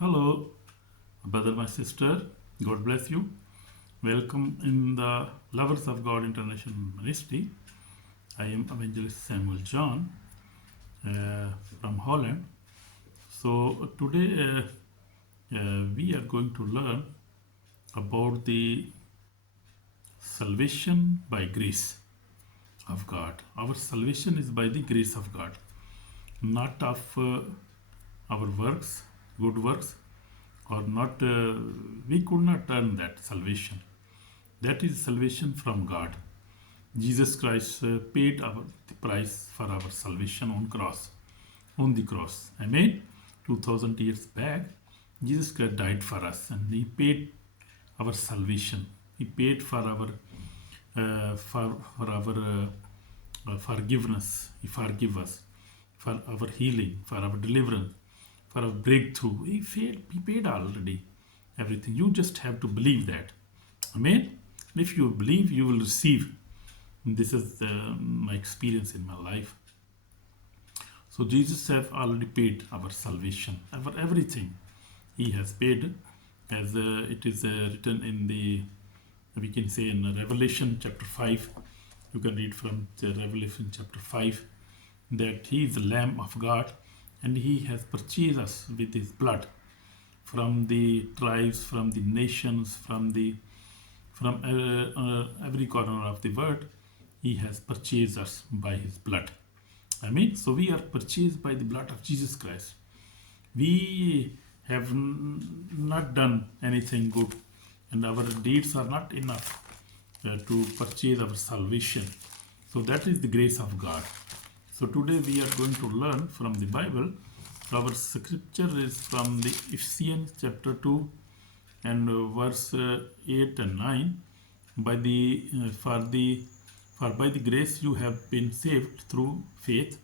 Hello, brother, my sister. God bless you. Welcome in the Lovers of God International Ministry. I am Evangelist Samuel John from Holland. So today we are going to learn about the salvation by grace of God. Our salvation is by the grace of God, not of our works, good works, or not. We could not earn that salvation. That is salvation from God. Jesus Christ paid the price for our salvation on the cross. Amen. 2000 years back, Jesus Christ died for us, and He paid our salvation. He paid for our forgiveness. He forgive us for our healing, for our deliverance, for our breakthrough. He paid already everything. You just have to believe that. Amen. If you believe, you will receive. This is my experience in my life. So Jesus have already paid our salvation, our everything. He has paid, as it is written in the, we can say in Revelation chapter 5. You can read from Revelation chapter 5 that He is the Lamb of God, and He has purchased us with His blood from the tribes, from the nations, from every corner of the world. He has purchased us by His blood. I mean, so we are purchased by the blood of Jesus Christ. We have not done anything good, and our deeds are not enough to purchase our salvation. So that is the grace of God. So today we are going to learn from the Bible. Our scripture is from the Ephesians chapter 2 and verse 8 and 9. For by the grace you have been saved through faith,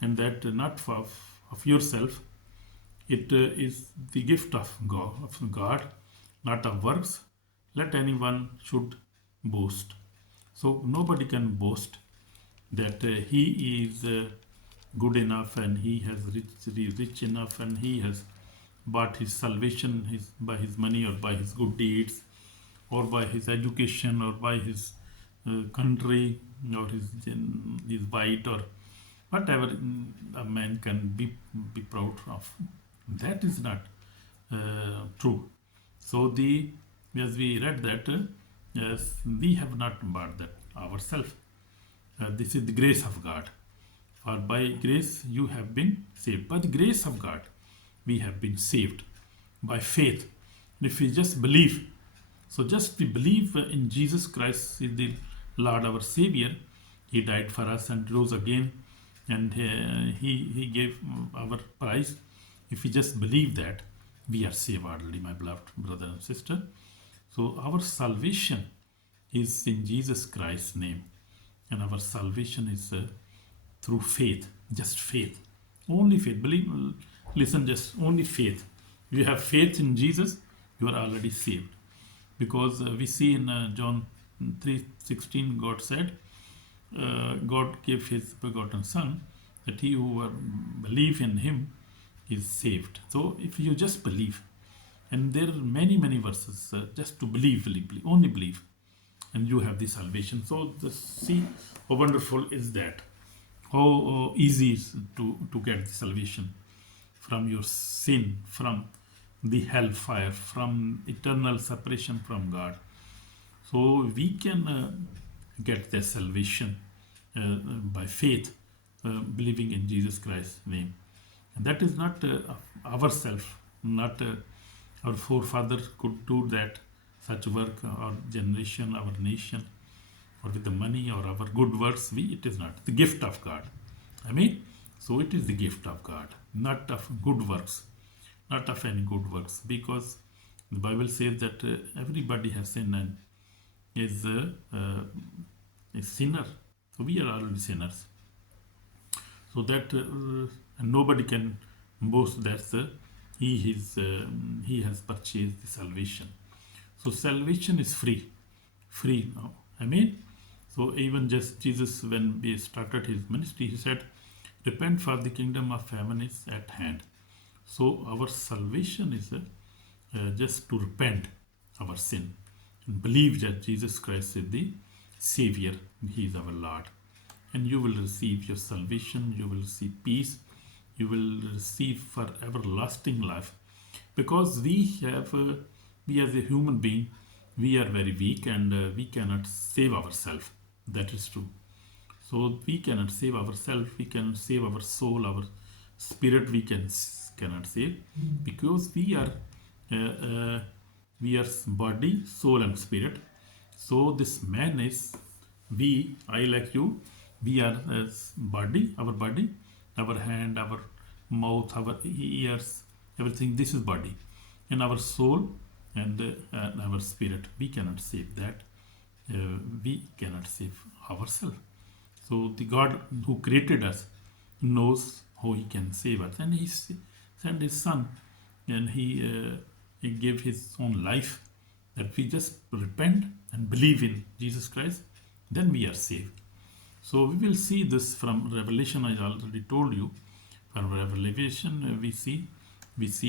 and that not of yourself. It is the gift of God, not of works. Let anyone should boast. So nobody can boast that he is good enough, and he has rich enough, and he has bought his salvation by his money, or by his good deeds, or by his education, or by his country, or his white, or whatever a man can be proud of. That is not true. So as we read that, yes, we have not bought that ourselves. This is the grace of God. For by grace you have been saved. By the grace of God, we have been saved by faith. And if we just believe, so just we believe in Jesus Christ is the Lord, our Savior. He died for us and rose again, and he gave our price. If we just believe that, we are saved already, my beloved brother and sister. So our salvation is in Jesus Christ's name, and our salvation is through faith, just faith, only faith. Believe, listen, just only faith. If you have faith in Jesus, you are already saved, because we see in John 3:16, God said, God gave His begotten Son, that he who believe in Him is saved. So if you just believe, and there are many verses just to believe, only believe, and you have the salvation. So see how wonderful is that, how easy is to get the salvation from your sin, from the hellfire, from eternal separation from God. So we can get the salvation by faith, believing in Jesus Christ's name. And that is not ourselves, not our forefathers could do that, such work, our generation, our nation, or with the money, or our good works. It is not the gift of God. I mean, so it is the gift of God, not of good works, not of any good works, because the Bible says that everybody has sinned and is a sinner. So we are already sinners. So that and nobody can boast that he has purchased the salvation. So salvation is free now. I mean, so even just Jesus, when he started his ministry, he said, "Repent, for the kingdom of heaven is at hand." So our salvation is just to repent our sin and believe that Jesus Christ is the Savior, He is our Lord. And you will receive your salvation, you will receive peace, you will receive for everlasting life. Because we as a human being, we are very weak and we cannot save ourselves. That is true. So we cannot save ourselves, we cannot save our soul, our spirit, cannot save, because we are body, soul, and spirit. So this man is I like you, we are body, our hand, our mouth, our ears, everything. This is body, and our soul and our spirit. We cannot save that. We cannot save ourselves. So the God who created us knows how He can save us, and He sent His Son, and He gave His own life. That we just repent and believe in Jesus Christ, then we are saved. So we will see this from Revelation. I already told you. From Revelation, we see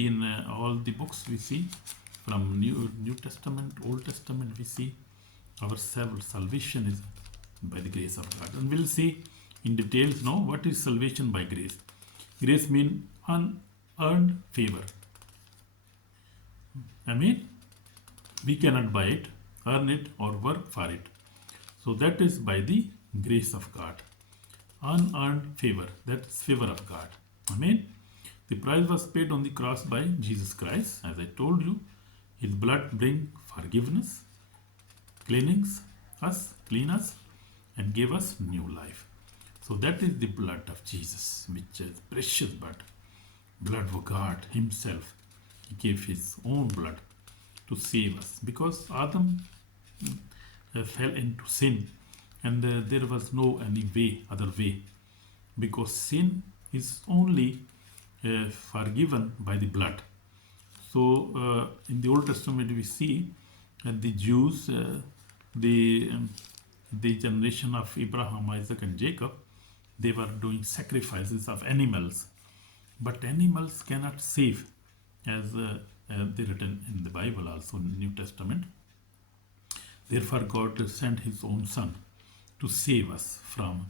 in all the books. We see from New Testament, Old Testament. We see our salvation is by the grace of God, and we'll see in details now what is salvation by grace. Grace means unearned favor. I mean, we cannot buy it, earn it, or work for it. So that is by the grace of God. Unearned favor, that's favor of God. Amen. The price was paid on the cross by Jesus Christ. As I told you, His blood brings forgiveness, clean us, and gave us new life. So that is the blood of Jesus, which is precious blood of God Himself. He gave His own blood to save us, because Adam fell into sin, and there was no other way, because sin is only forgiven by the blood. So in the Old Testament we see the Jews, the generation of Abraham, Isaac, and Jacob, they were doing sacrifices of animals, but animals cannot save, as they written in the Bible, also in the New Testament. Therefore God sent His own Son to save us from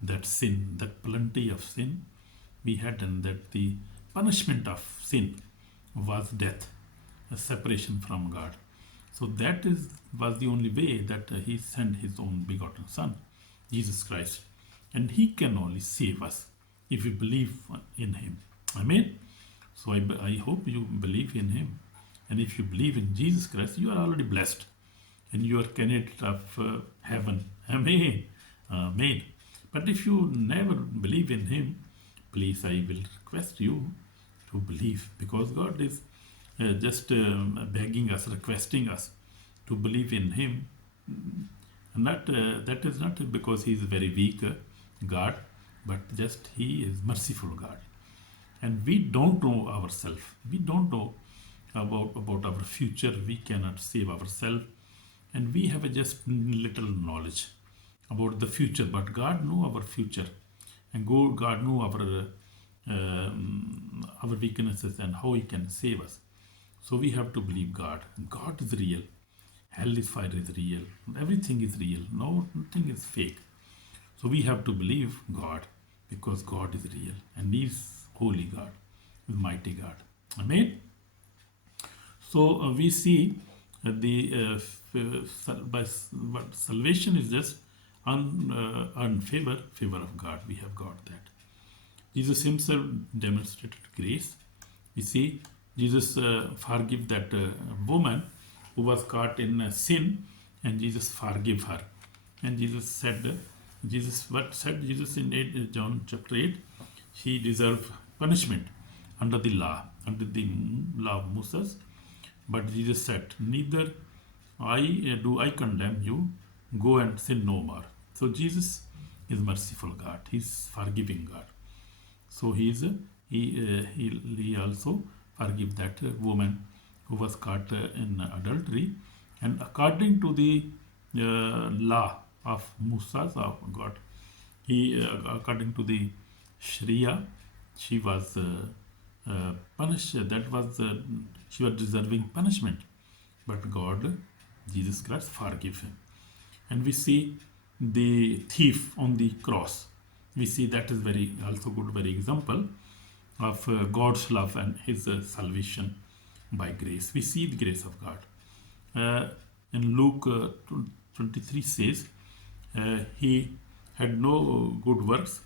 that sin, that plenty of sin we had, and that the punishment of sin was death, a separation from God. So that was the only way that He sent His own begotten Son, Jesus Christ, and He can only save us if we believe in Him. Amen. So I hope you believe in Him, and if you believe in Jesus Christ, you are already blessed, and you are candidate of heaven. Amen. Amen. But if you never believe in Him, please, I will request you to believe, because God is just begging us, requesting us to believe in Him. Not that is not because He is a very weak God, but just He is merciful God. And we don't know ourselves. We don't know about our future. We cannot save ourselves. And we have just little knowledge about the future. But God knows our future. And God knows our weaknesses and how He can save us. So we have to believe God. God is real. Hell is fire is real. Everything is real. Nothing is fake. So we have to believe God, because God is real. And He is holy God, mighty God. Amen. So we see salvation is just unearned favor of God. We have got that. Jesus Himself demonstrated grace. We see Jesus forgive that woman who was caught in sin, and Jesus forgive her. And Jesus what said Jesus in John chapter 8? She deserved punishment under the law of Moses. But Jesus said, neither do I condemn you, go and sin no more. So Jesus is merciful God. He's forgiving God. So he also forgive that woman who was caught in adultery, and according to the law of Moses of God, according to the Sharia, she was punished. She was deserving punishment. But God, Jesus Christ, forgive him. And we see the thief on the cross. We see that is very also good, very example of God's love and his salvation by grace. We see the grace of God. In Luke 23 says, he had no good works.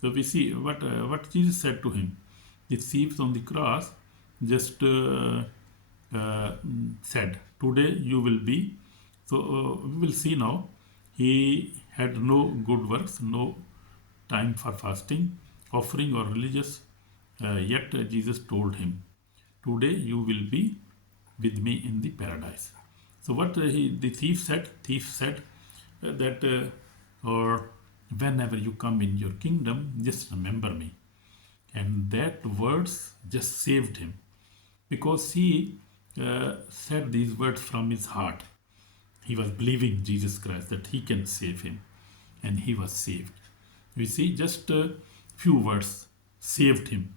So we see what Jesus said to him. The thieves on the cross just said, today you will be. So we will see now, he had no good works, no time for fasting, offering or religious, yet Jesus told him, today you will be with me in the paradise. So what the thief said? Thief said that or whenever you come in your kingdom, just remember me. And that words just saved him, because he said these words from his heart. He was believing Jesus Christ that he can save him, and he was saved. We see just a few words saved him,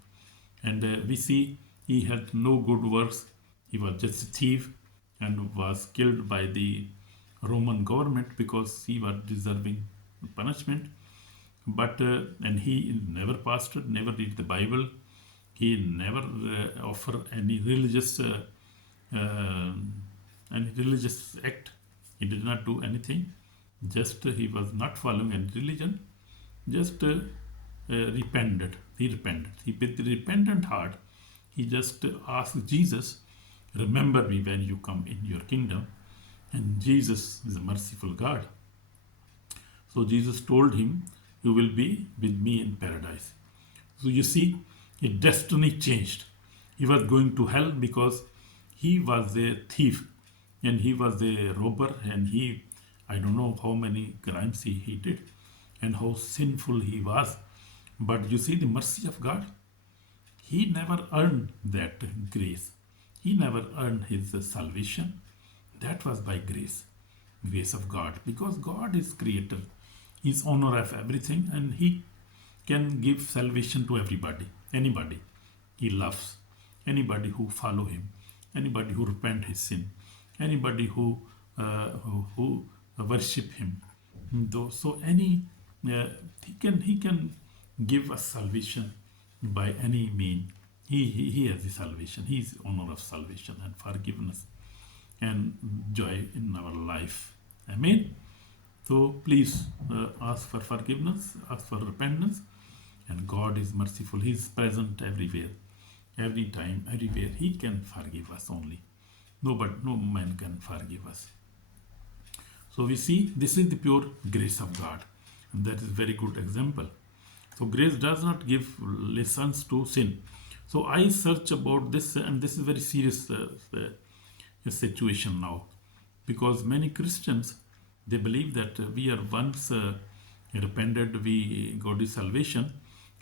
and we see he had no good works. He was just a thief and was killed by the Roman government because he was deserving punishment. But and he never fasted, never read the Bible. He never offered any religious act. He did not do anything. Just he was not following any religion. Just repented. He repented. With the repentant heart, he just asked Jesus, remember me when you come in your kingdom. And Jesus is a merciful God. So Jesus told him, you will be with me in paradise. So you see, his destiny changed. He was going to hell because he was a thief and he was a robber, and I don't know how many crimes he did and how sinful he was. But you see the mercy of God. He never earned that grace. He never earned his salvation. That was by grace of God, because God is creator. He is owner of everything, and he can give salvation to everybody, anybody he loves, anybody who follow him, anybody who repent his sin, anybody who worship him. So he can give us salvation by any mean. He has the salvation. He is owner of salvation and forgiveness and joy in our life. Amen. So please ask for forgiveness, ask for repentance, and God is merciful. He is present everywhere, every time, everywhere. He can forgive us only. No man can forgive us. So we see this is the pure grace of God, and that is very good example. So grace does not give lessons to sin. So I search about this, and this is very serious situation now, because many Christians, they believe that we are once repented, we got the salvation,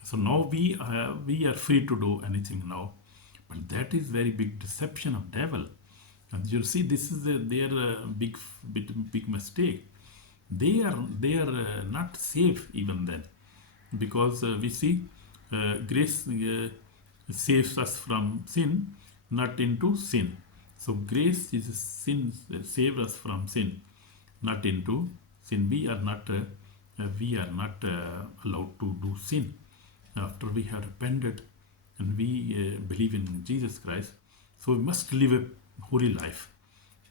so now we are free to do anything now. But that is very big deception of devil. And you see, this is their big mistake. They are not safe even then, because we see grace saves us from sin, not into sin. So grace is sin, save us from sin, not into sin. We are not allowed to do sin after we have repented and we believe in Jesus Christ. So we must live a holy life.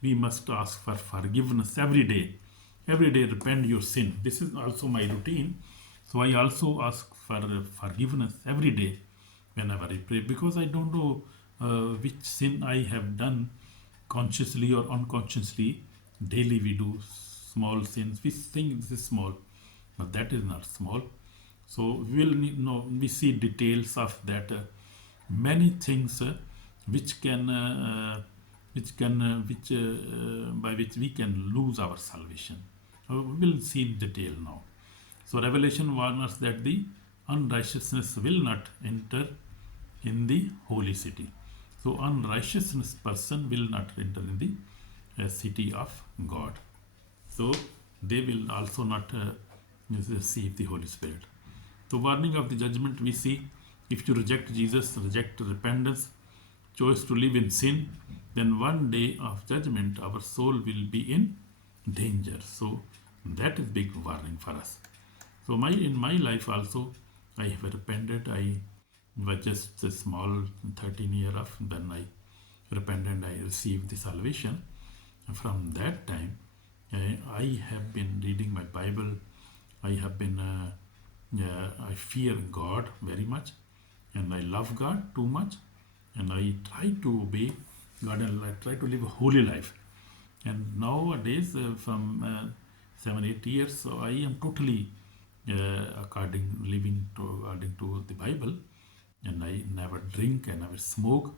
We must ask for forgiveness every day. Every day repent your sin. This is also my routine. So I also ask for forgiveness every day whenever I pray, because I don't know which sin I have done consciously or unconsciously. Daily we do small sins. We think this is small, but that is not small. So we will need, we see details of that. Many things by which we can lose our salvation. We will see in detail now. So Revelation warns us that the unrighteousness will not enter in the holy city. So unrighteousness person will not enter in the city of God. So they will also not receive the Holy Spirit. So warning of the judgment, we see If you reject Jesus, reject repentance, choose to live in sin, then one day of judgment our soul will be in danger. So that is big warning for us. So in my life also, I have repented. I was just a small 13-year of, then I repented, I received the salvation. From that time, I have been reading my Bible. I have been, I fear God very much, and I love God too much, and I try to obey God, and I try to live a holy life. And nowadays, from 7 8 years, so I am totally according to the Bible, and I never drink, I never smoke,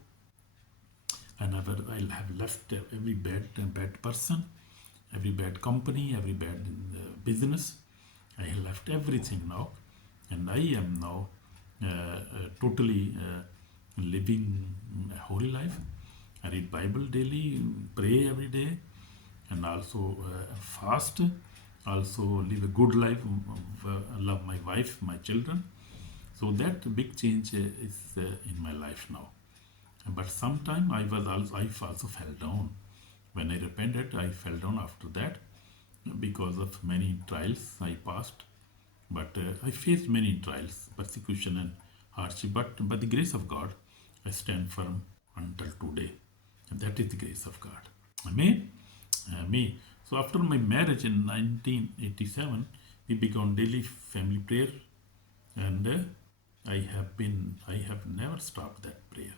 I have left every bad person, every bad company, every bad business. I have left everything now, and I am now totally living a holy life. I read Bible daily, pray every day, and also fast. Also live a good life, love my wife, my children. So that big change is in my life now. But sometime I also fell down. When I repented, I fell down after that because of many trials I passed. But I faced many trials, persecution and hardship. But by the grace of God, I stand firm until today. And that is the grace of God. Amen. Amen. So after my marriage in 1987, we began daily family prayer, and I have never stopped that prayer.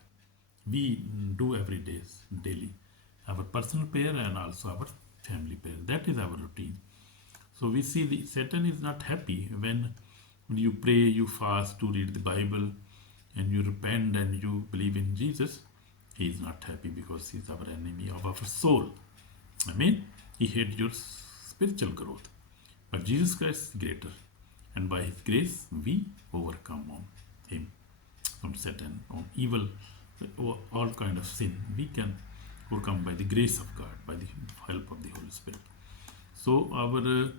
We do every day, daily, our personal prayer and also our family prayer. That is our routine. So we see the Satan is not happy when you pray, you fast to read the Bible, and you repent and you believe in Jesus. He is not happy because he is our enemy of our soul. I mean, he hates your spiritual growth. But Jesus Christ is greater, and by his grace we overcome on him, on Satan, on evil, all kind of sin. We can overcome by the grace of God, by the help of the Holy Spirit. So our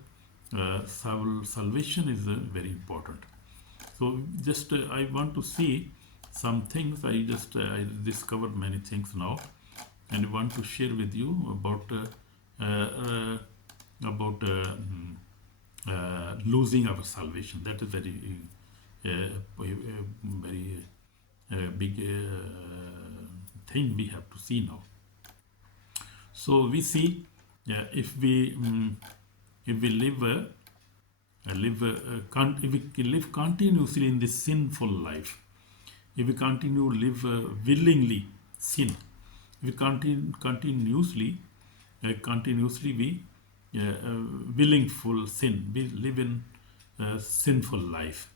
salvation is very important. So just I want to see some things. I discovered many things now, and I want to share with you about losing our salvation. That is very very big thing we have to see now. So we see if we if we live continuously in this sinful life, if we continue to live willingly sin, if we continuously we willingful sin, we live in sinful life,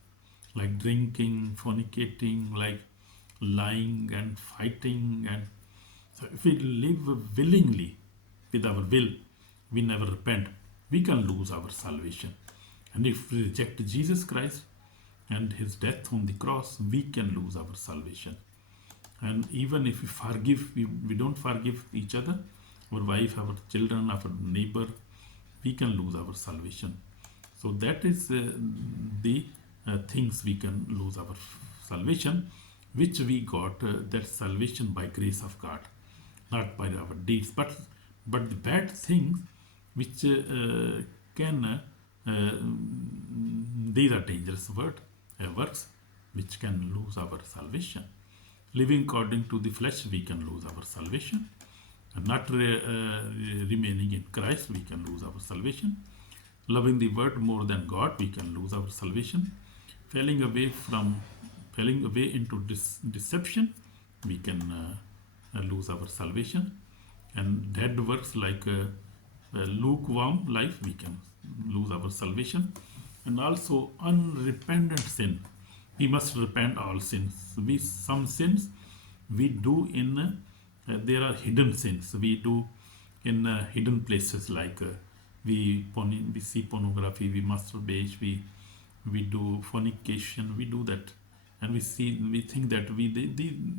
like drinking, fornicating, like lying and fighting. And so if we live willingly with our will, we never repent, we can lose our salvation. And if we reject Jesus Christ and his death on the cross, we can lose our salvation. And even if we forgive, we don't forgive each other, our wife, our children, our neighbor, we can lose our salvation. So that is the things we can lose our salvation, which we got that salvation by grace of God, not by our deeds. But the bad things which can these are dangerous works which can lose our salvation. Living according to the flesh, we can lose our salvation. And not remaining in Christ, we can lose our salvation. Loving the word more than God, we can lose our salvation. Falling away into deception, we can lose our salvation. And dead works like lukewarm life, we can lose our salvation. And also unrepentant sin, we must repent all sins. Some sins we do in there are hidden sins we do in hidden places, like we see pornography, we masturbate, we do fornication, we do that, and we think that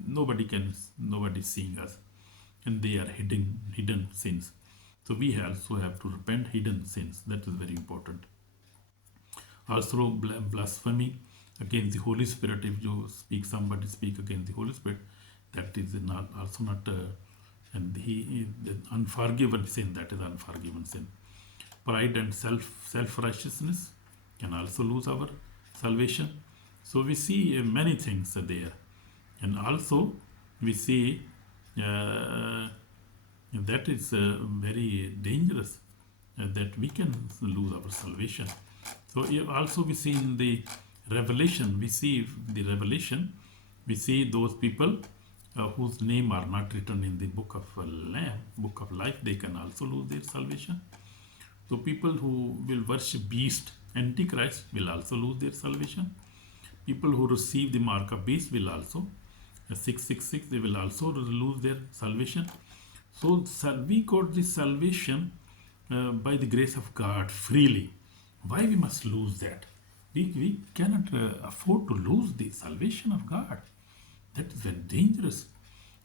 nobody seeing us, and they are hidden sins. So we also have to repent hidden sins. That is very important. Also blasphemy, against the Holy Spirit. If you speak, somebody speak against the Holy Spirit, that is not also not, and the unforgiven sin, that is unforgiven sin. Pride and self-righteousness can also lose our salvation. So we see many things there, and also we see that is very dangerous, that we can lose our salvation. So also we see in the Revelation, we see those people whose name are not written in the book of Lamb, book of life, they can also lose their salvation. So people who will worship beast, Antichrist, will also lose their salvation. People who receive the mark of beast will also, 666, they will also lose their salvation. So we got this salvation by the grace of God freely. Why we must lose that? We cannot afford to lose the salvation of God. That is very dangerous.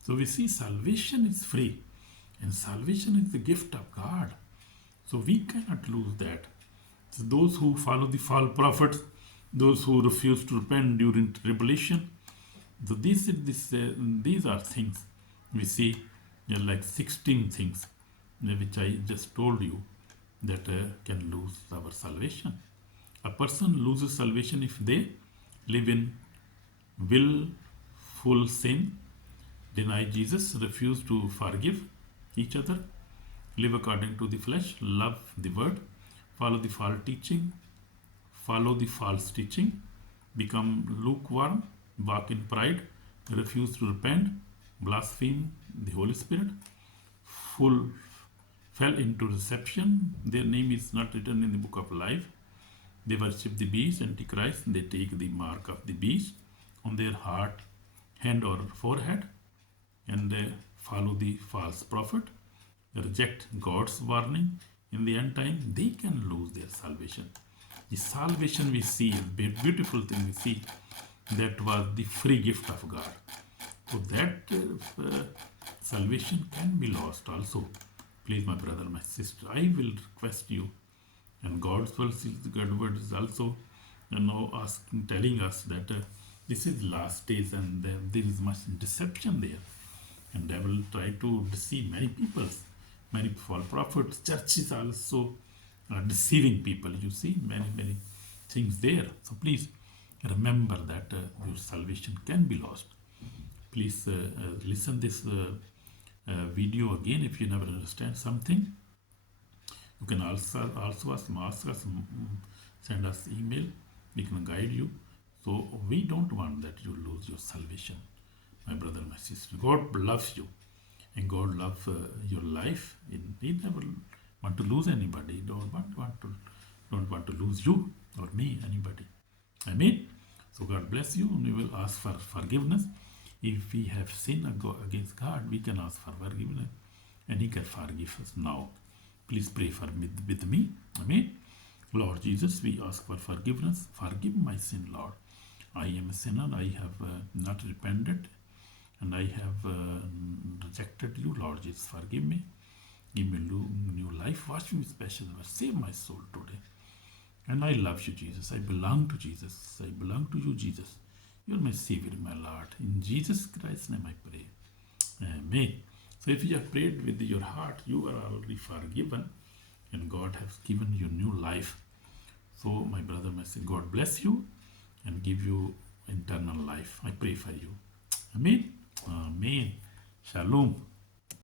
So we see salvation is free, and salvation is the gift of God. So we cannot lose that. So those who follow the false prophets, those who refuse to repent during tribulation, so these are things we see, like 16 things which I just told you that can lose our salvation. A person loses salvation if they live in willful sin, deny Jesus, refuse to forgive each other, live according to the flesh, love the word, follow the false teaching, become lukewarm, walk in pride, refuse to repent, blaspheme the Holy Spirit, fell into deception. Their name is not written in the book of life. They worship the beast, Antichrist. They take the mark of the beast on their heart, hand, or forehead, and they follow the false prophet, reject God's warning. In the end time, they can lose their salvation. The salvation we see, the beautiful thing we see, that was the free gift of God. So that salvation can be lost also. Please, my brother, my sister, I will request you, and God's word is also, telling us that this is last days, and there is much deception there, and devil try to deceive many people, many false prophets. Churches also are deceiving people. You see many things there. So please remember that your salvation can be lost. Please listen this video again if you never understand something. You can also ask us, send us email. We can guide you. So we don't want that you lose your salvation, my brother, my sister. God loves you, and God loves your life. He never want to lose anybody. He don't want to lose you or me, anybody. Amen. So God bless you, and we will ask for forgiveness. If we have sinned against God, we can ask for forgiveness, and He can forgive us now. Please pray with me. Amen. Lord Jesus, we ask for forgiveness. Forgive my sin, Lord. I am a sinner. I have not repented, and I have rejected you. Lord Jesus, forgive me. Give me new life. Wash me with special blood. Save my soul today. And I love you, Jesus. I belong to Jesus. I belong to you, Jesus. You're my Savior, my Lord. In Jesus Christ's name I pray. Amen. So if you have prayed with your heart, you are already forgiven, and God has given you new life. So my brother, my sister, God bless you and give you eternal life. I pray for you. Amen. Amen. Shalom.